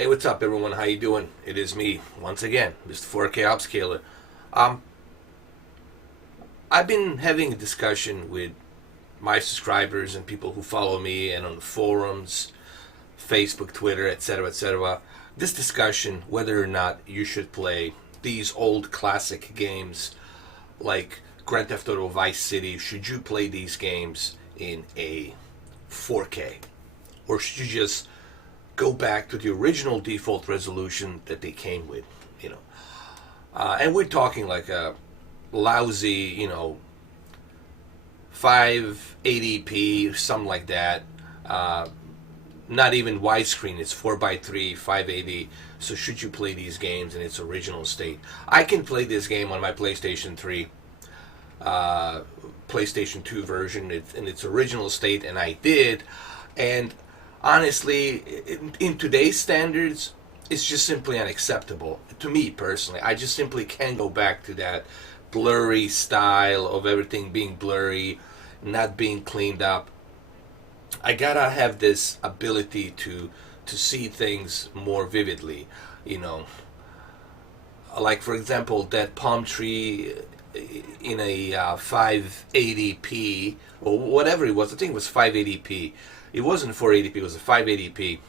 Hey, what's up, everyone? How you doing? It is me once again, Mr. 4K Upscaler. Um, I've been having a discussion with my subscribers and people who follow me, and on the forums, Facebook, Twitter, etc., etc. This discussion, whether or not you should play these old classic games like Grand Theft Auto Vice City, should you play these games in a 4K, or should you just go back to the original default resolution that they came with, you know. And we're talking like a lousy, 580p, something like that. Not even widescreen, it's 4:3, 580. So should you play these games in its original state? I can play this game on my PlayStation 3, PlayStation 2 version in its original state, and I did. And honestly, in today's standards, it's just simply unacceptable to me personally. I just simply can't go back to that blurry style of everything being blurry, not being cleaned up. I gotta have this ability to see things more vividly, you know. Like, for example, that palm tree in a 580p or whatever it was. I think it was 580p. It wasn't 480p, it was a 580p.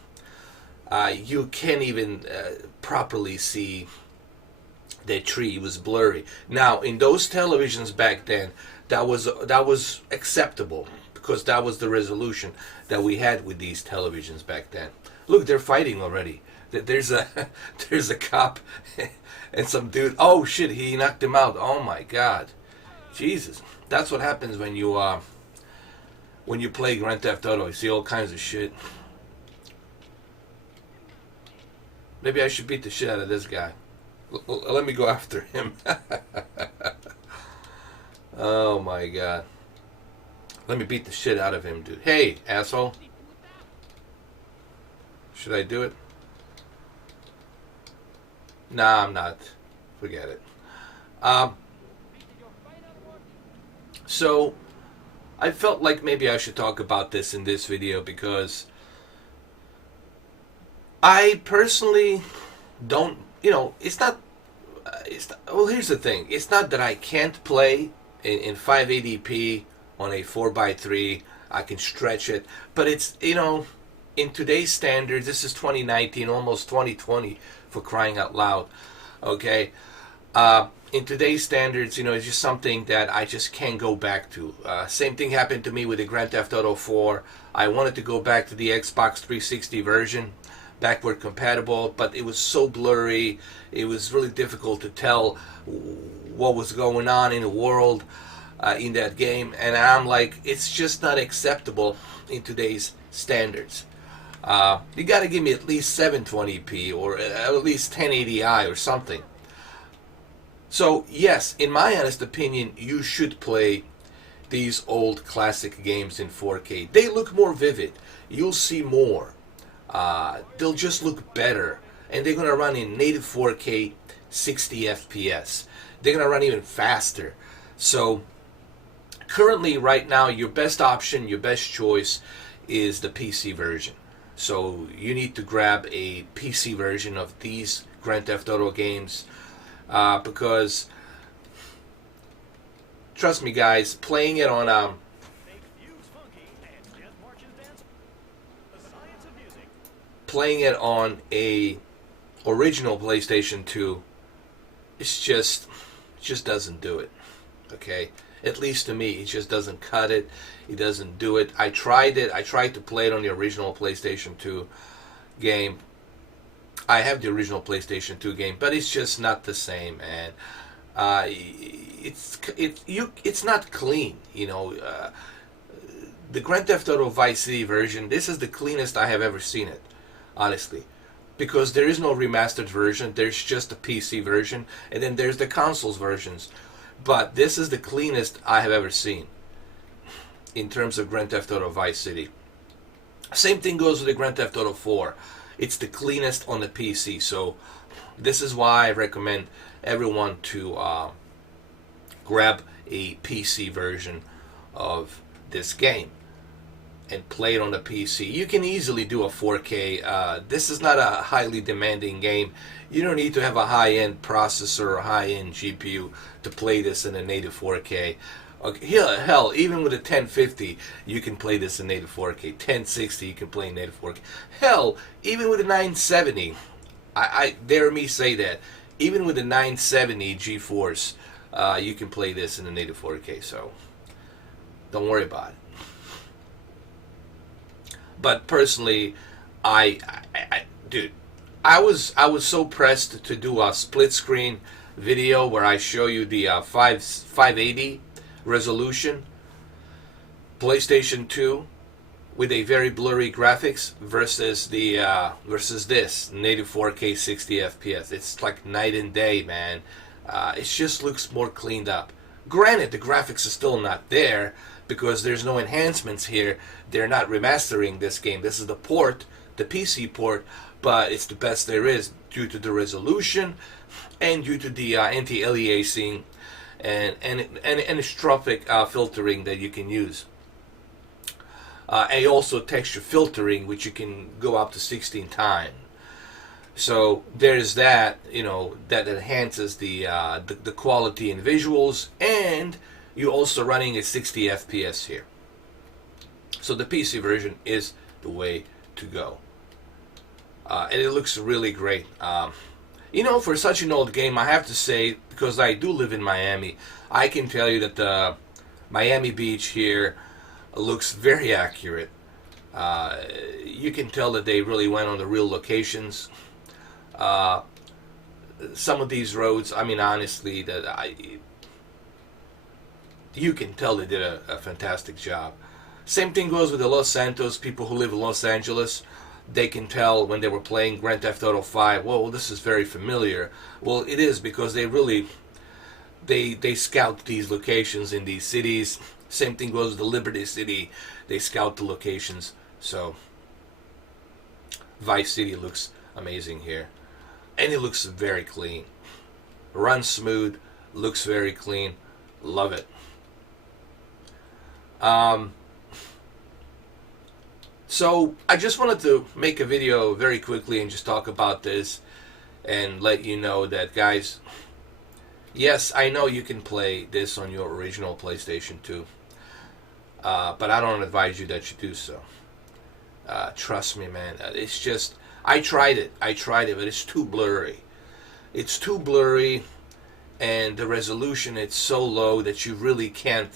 You can't even properly see the tree. It was blurry. Now, in those televisions back then, that was acceptable because that was the resolution that we had with these televisions back then. Look, they're fighting already. There's a there's a cop and some dude. Oh shit! He knocked him out. Oh my god, Jesus! That's what happens when you play Grand Theft Auto. You see all kinds of shit. Maybe I should beat the shit out of this guy. Let me go after him. Oh my god. Let me beat the shit out of him, dude. Hey, asshole. Should I do it? Nah, I'm not. Forget it. So, I felt like maybe I should talk about this in this video because I personally don't, it's not, well, here's the thing. It's not that I can't play in 580p on a 4:3. I can stretch it, but it's, in today's standards, this is 2019, almost 2020, for crying out loud, okay? In today's standards, it's just something that I just can't go back to. Same thing happened to me with the Grand Theft Auto 4. I wanted to go back to the Xbox 360 version, backward compatible, but it was so blurry. It was really difficult to tell what was going on in the world in that game. And I'm like, it's just not acceptable in today's standards. You got to give me at least 720p or at least 1080i or something. So, yes, in my honest opinion, you should play these old classic games in 4K. They look more vivid. You'll see more. They'll just look better. And they're going to run in native 4K 60 FPS. They're going to run even faster. So, currently, right now, your best option, your best choice is the PC version. So, you need to grab a PC version of these Grand Theft Auto games. Because, trust me guys, playing it on a original PlayStation 2, it just doesn't do it. Okay, at least to me, it just doesn't cut it. It doesn't do it. I tried it. I tried to play it on the original PlayStation 2 game. I have the original PlayStation 2 game, but it's just not the same, and it's not clean. The Grand Theft Auto Vice City version, this is the cleanest I have ever seen it, honestly, because there is no remastered version. There's just a PC version, and then there's the consoles versions. But this is the cleanest I have ever seen in terms of Grand Theft Auto Vice City. Same thing goes with the Grand Theft Auto 4. It's the cleanest on the PC, so this is why I recommend everyone to grab a PC version of this game. and play it on the PC. You can easily do a 4K. This is not a highly demanding game. You don't need to have a high-end processor or high-end GPU to play this in a native 4K. Okay, hell, even with a 1050, you can play this in native 4K. 1060, you can play in native 4K. Hell, even with a 970, I dare me say that. Even with a 970 GeForce, you can play this in a native 4K. So don't worry about it. But personally, dude, I was so pressed to do a split screen video where I show you the 580 resolution PlayStation 2 with a very blurry graphics versus this native 4K 60 FPS. It's like night and day, man. It just looks more cleaned up. Granted, the graphics are still not there because there's no enhancements here. They're not remastering this game. This is the port, the PC port, but it's the best there is due to the resolution and due to the anti-aliasing and anisotropic filtering that you can use. And also texture filtering, which you can go up to 16 times. So there's that, that enhances the quality in visuals, and you're also running at 60 FPS here. So the PC version is the way to go. And it looks really great. For such an old game, I have to say, because I do live in Miami, I can tell you that the Miami Beach here looks very accurate. You can tell that they really went on the real locations. Some of these roads, I mean, honestly, you can tell they did a fantastic job. Same thing goes with the Los Santos people who live in Los Angeles. They can tell when they were playing Grand Theft Auto 5, well, this is very familiar. Well, it is because they really, they scout these locations in these cities. Same thing goes with the Liberty City. They scout the locations. So, Vice City looks amazing here. And it looks very clean. Runs smooth, looks very clean. Love it. So I just wanted to make a video very quickly and just talk about this and let you know that, guys, yes, I know you can play this on your original PlayStation 2, but I don't advise you that you do so. Trust me, man. It's just, I tried it, but it's too blurry. It's too blurry, and the resolution, it's so low that you really can't,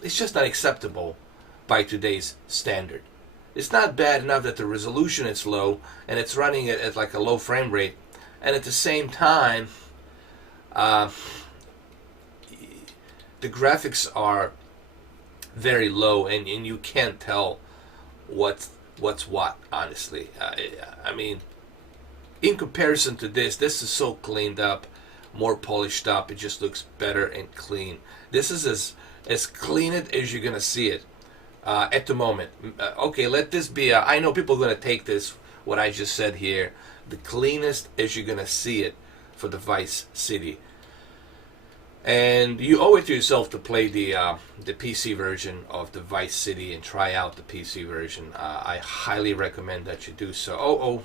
it's just not acceptable by today's standard. It's not bad enough that the resolution is low and it's running at like a low frame rate, and at the same time the graphics are very low, and you can't tell what's what, honestly. I mean, in comparison to this is so cleaned up, more polished up. It just looks better and clean. This is as clean as you're gonna see it at the moment. Okay, let this be I know people are gonna take this, what I just said here, the cleanest as you're gonna see it for the Vice City. And you owe it to yourself to play the PC version of the Vice City and try out the PC version. I highly recommend that you do so. Oh,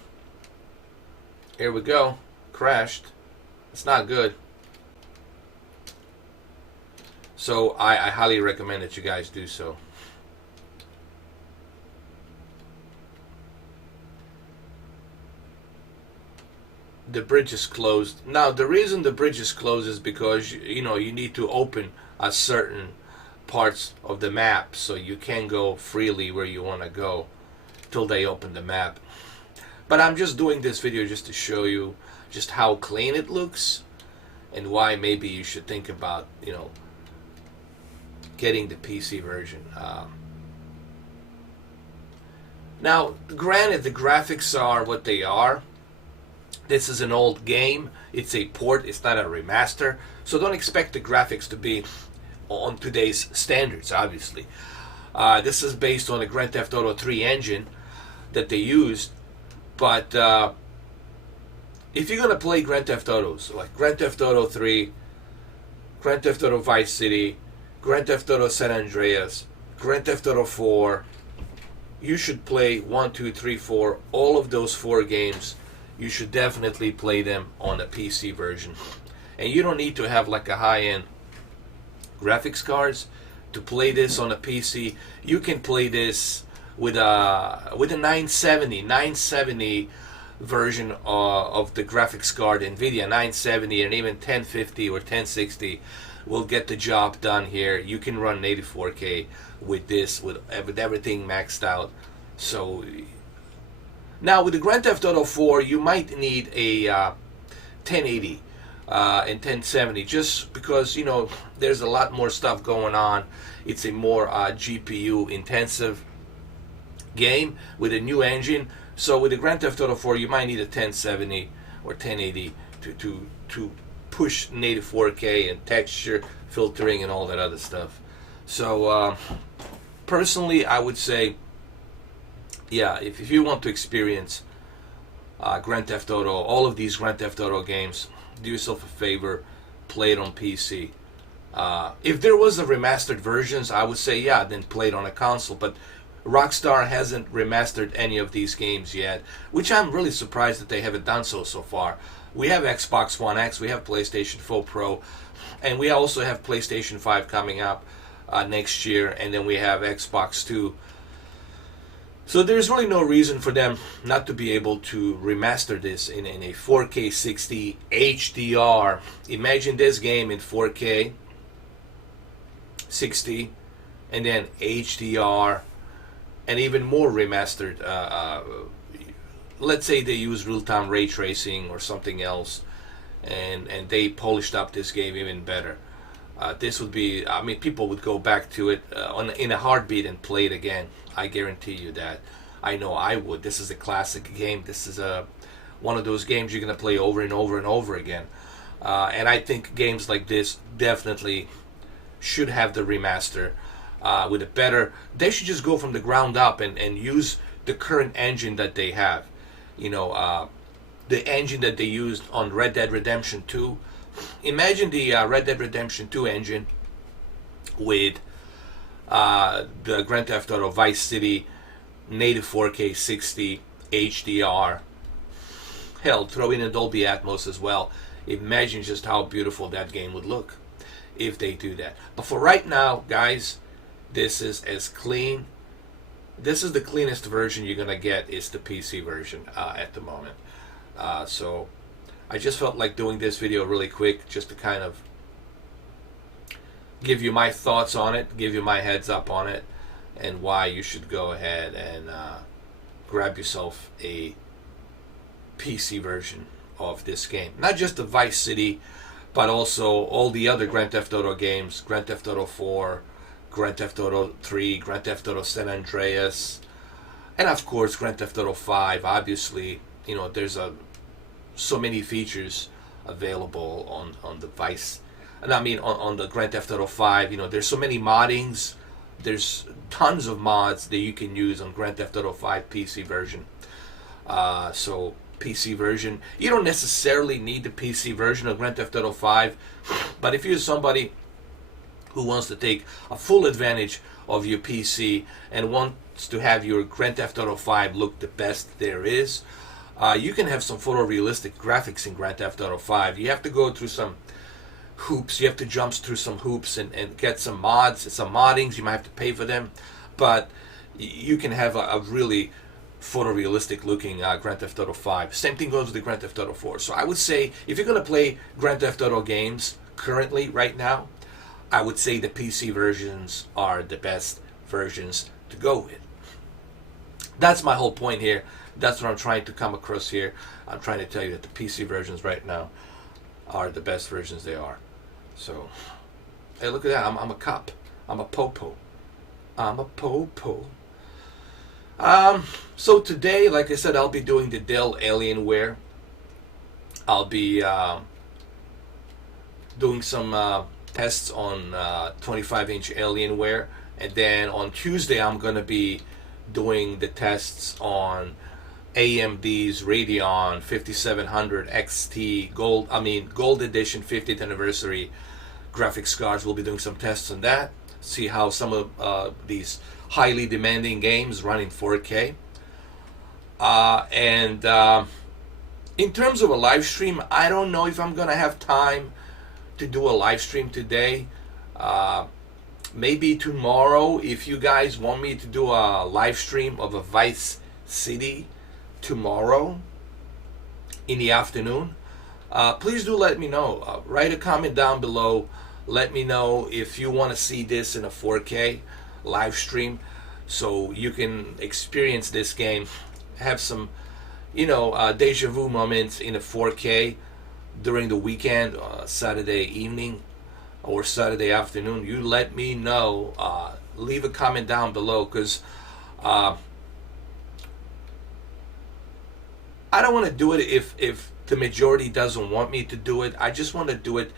here we go. Crashed. It's not good. So I highly recommend that you guys do so. The bridge is closed. Now, the reason the bridge is closed is because you need to open a certain parts of the map, so you can go freely where you want to go till they open the map. But I'm just doing this video just to show you just how clean it looks and why maybe you should think about getting the PC version. Now, granted, the graphics are what they are. This is an old game. It's a port. It's not a remaster. So don't expect the graphics to be on today's standards, obviously. This is based on the Grand Theft Auto 3 engine that they used. But if you're going to play Grand Theft Autos, like Grand Theft Auto 3, Grand Theft Auto Vice City, Grand Theft Auto San Andreas, Grand Theft Auto 4, you should play 1, 2, 3, 4. All of those 4 games, you should definitely play them on the PC version. And you don't need to have like a high-end graphics cards to play this on a PC. You can play this with a 970 version of the graphics card. NVIDIA 970 and even 1050 or 1060 will get the job done here. You can run 84K with this, with everything maxed out. So now with the Grand Theft Auto 4, you might need a 1080 and 1070, just because, you know, there's a lot more stuff going on. It's a more GPU intensive game with a new engine. So with the Grand Theft Auto 4, you might need a 1070 or 1080 to push native 4K and texture filtering and all that other stuff. So personally, I would say, yeah, if you want to experience Grand Theft Auto, all of these Grand Theft Auto games, do yourself a favor, play it on PC. If there was a remastered versions, I would say, yeah, then play it on a console. But Rockstar hasn't remastered any of these games yet, which I'm really surprised that they haven't done so far. We have Xbox One X, we have PlayStation 4 Pro, and we also have PlayStation 5 coming up next year, and then we have Xbox 2. So there's really no reason for them not to be able to remaster this in a 4K 60 HDR. Imagine this game in 4K 60 and then HDR and even more remastered. Let's say they use real-time ray tracing or something else, and they polished up this game even better. This would be, I mean, people would go back to it in a heartbeat and play it again. I guarantee you that. I know I would. This is a classic game. This is one of those games you're going to play over and over and over again. And I think games like this definitely should have the remaster with a better... They should just go from the ground up and use the current engine that they have. You know, the engine that they used on Red Dead Redemption 2. Imagine the Red Dead Redemption 2 engine with the Grand Theft Auto Vice City native 4K 60 HDR. Hell, throw in a Dolby Atmos as well. Imagine just how beautiful that game would look if they do that. But for right now, guys, this is as clean. This is the cleanest version you're gonna get, is the PC version at the moment. So I just felt like doing this video really quick, just to kind of give you my thoughts on it, give you my heads up on it, and why you should go ahead and grab yourself a PC version of this game. Not just the Vice City, but also all the other Grand Theft Auto games, Grand Theft Auto 4, Grand Theft Auto 3, Grand Theft Auto San Andreas, and of course Grand Theft Auto 5. Obviously, you know, there's so many features available on the Vice, and I mean on the Grand Theft Auto 5. You know, there's so many moddings. There's tons of mods that you can use on Grand Theft Auto 5 PC version. So PC version, you don't necessarily need the PC version of Grand Theft Auto 5, but if you're somebody who wants to take a full advantage of your PC and wants to have your Grand Theft Auto 5 look the best there is, you can have some photorealistic graphics in Grand Theft Auto 5. You have to go through some hoops, you have to jump through some hoops and get some mods, some moddings. You might have to pay for them, but you can have a really photorealistic looking Grand Theft Auto 5. Same thing goes with the Grand Theft Auto 4. So I would say, if you're going to play Grand Theft Auto games currently, right now, I would say the PC versions are the best versions to go with. That's my whole point here. That's what I'm trying to come across here. I'm trying to tell you that the PC versions right now are the best versions they are. So, hey, look at that. I'm a cop. I'm a popo. I'm a popo. So today, like I said, I'll be doing the Dell Alienware. I'll be doing some tests on 25-inch Alienware, and then on Tuesday I'm gonna be doing the tests on AMD's Radeon 5700 XT Gold Edition 50th anniversary graphics cards. We'll be doing some tests on that. see how some of these highly demanding games run in 4K. And in terms of a live stream, I don't know if I'm gonna have time to do a live stream today. Maybe tomorrow, if you guys want me to do a live stream of a Vice City tomorrow in the afternoon, please do let me know. Write a comment down below. Let me know if you want to see this in a 4K live stream, so you can experience this game, have some, deja vu moments in a 4K during the weekend, Saturday evening or Saturday afternoon. You let me know. Leave a comment down below, because I don't want to do it if the majority doesn't want me to do it. I just want to do it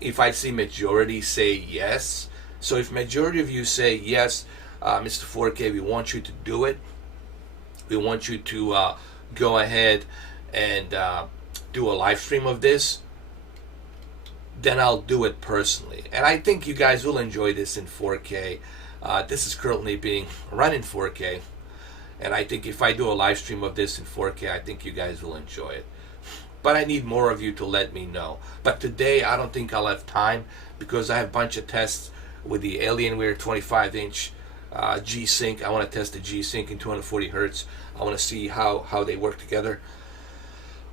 if I see majority say yes. So if majority of you say yes, Mr. 4K, we want you to do it. We want you to go ahead and do a live stream of this, then I'll do it personally. And I think you guys will enjoy this in 4K. This is currently being run in 4K. And I think if I do a live stream of this in 4K, I think you guys will enjoy it. But I need more of you to let me know. But today, I don't think I'll have time, because I have a bunch of tests with the Alienware 25-inch G-Sync. I want to test the G-Sync in 240 Hertz. I want to see how they work together.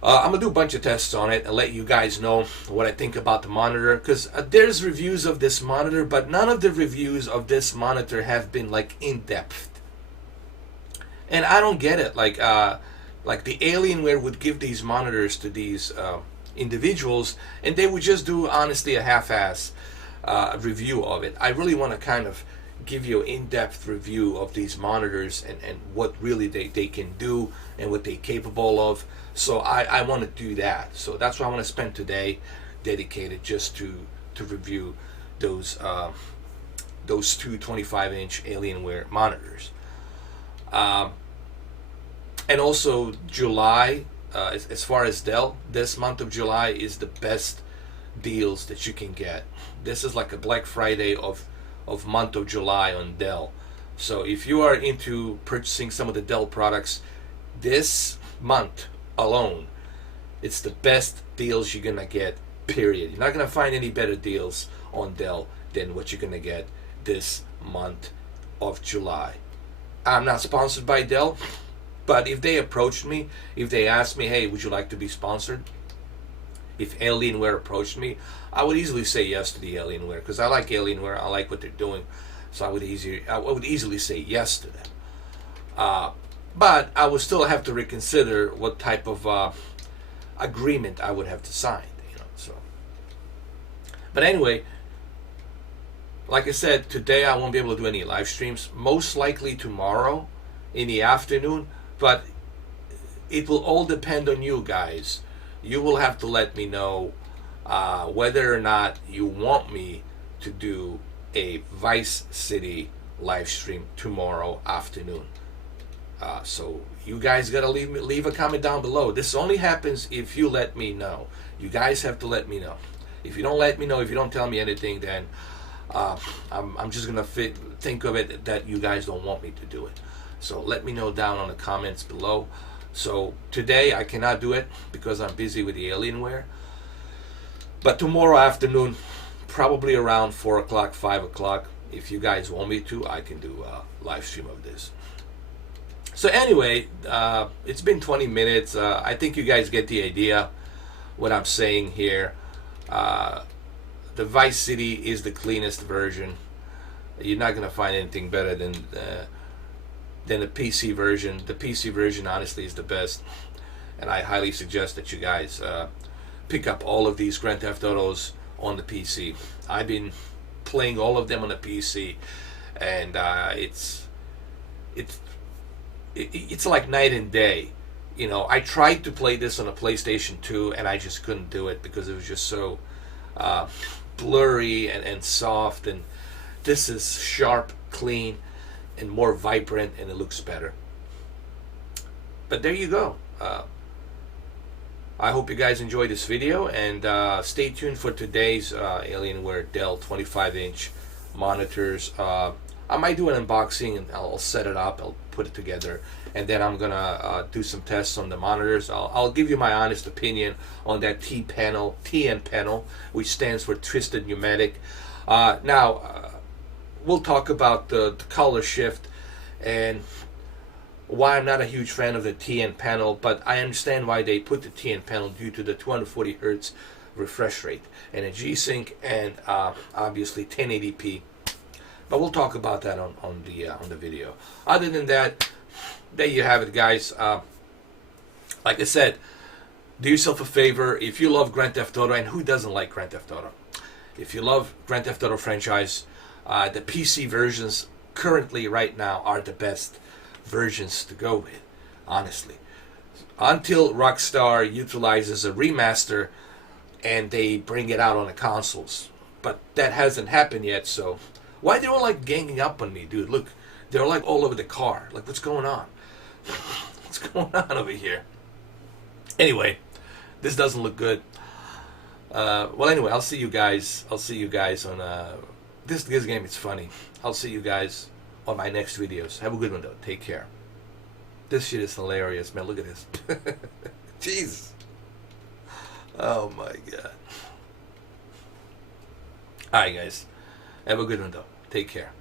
I'm going to do a bunch of tests on it and let you guys know what I think about the monitor, because there's reviews of this monitor, but none of the reviews of this monitor have been like in-depth. And I don't get it. Like the Alienware would give these monitors to these individuals, and they would just do, honestly, a half-ass review of it. I really want to kind of give you an in-depth review of these monitors and what really they can do and what they're capable of. So I want to do that. So that's what I want to spend today dedicated just to review those two 25-inch Alienware monitors. And also July, as far as Dell, this month of July is the best deals that you can get. This is like a Black Friday of month of July on Dell. So if you are into purchasing some of the Dell products this month alone, it's the best deals you're gonna get, period. You're not gonna find any better deals on Dell than what you're gonna get this month of July. I'm not sponsored by Dell, but if they approached me, if they asked me, hey, would you like to be sponsored? If Alienware approached me, I would easily say yes to the Alienware, because I like Alienware, I like what they're doing, so I would easily say yes to them. But I would still have to reconsider what type of agreement I would have to sign. So. But anyway, like I said, today I won't be able to do any live streams. Most likely tomorrow in the afternoon, but it will all depend on you guys. You will have to let me know whether or not you want me to do a Vice City live stream tomorrow afternoon. So you guys gotta leave a comment down below. This only happens if you let me know. You guys have to let me know. If you don't let me know, if you don't tell me anything, then I'm just gonna think of it that you guys don't want me to do it. So let me know down on the comments below. So today I cannot do it because I'm busy with the Alienware. But tomorrow afternoon, probably around 4 o'clock, 5 o'clock, if you guys want me to, I can do a live stream of this. So anyway, it's been 20 minutes. I think you guys get the idea what I'm saying here. The Vice City is the cleanest version. You're not going to find anything better than the PC version. The PC version, honestly, is the best. And I highly suggest that you guys pick up all of these Grand Theft Autos on the PC. I've been playing all of them on the PC, and it's like night and day. I tried to play this on a PlayStation 2, and I just couldn't do it because it was just so blurry and soft. And this is sharp, clean, and more vibrant, and it looks better. But there you go. I hope you guys enjoyed this video, and stay tuned for today's Alienware Dell 25-inch monitors. I might do an unboxing and I'll set it up. I'll put it together, and then I'm gonna do some tests on the monitors. I'll give you my honest opinion on that TN panel, which stands for Twisted Pneumatic. Now, we'll talk about the color shift and why I'm not a huge fan of the TN panel, but I understand why they put the TN panel due to the 240 hertz refresh rate and a G-Sync and obviously 1080p. But we'll talk about that on the video. Other than that, there you have it, guys. Like I said, do yourself a favor. If you love Grand Theft Auto, and who doesn't like Grand Theft Auto? If you love Grand Theft Auto franchise, the PC versions currently right now are the best versions to go with, honestly. Until Rockstar utilizes a remaster and they bring it out on the consoles. But that hasn't happened yet, so why they all like ganging up on me, dude? Look, they're like all over the car. Like, what's going on? What's going on over here? Anyway, this doesn't look good. Well, anyway, I'll see you guys. I'll see you guys on this game. It's funny. I'll see you guys on my next videos. Have a good one, though. Take care. This shit is hilarious, man. Look at this. Jesus. Oh my God. All right, guys. Have a good one, though. Take care.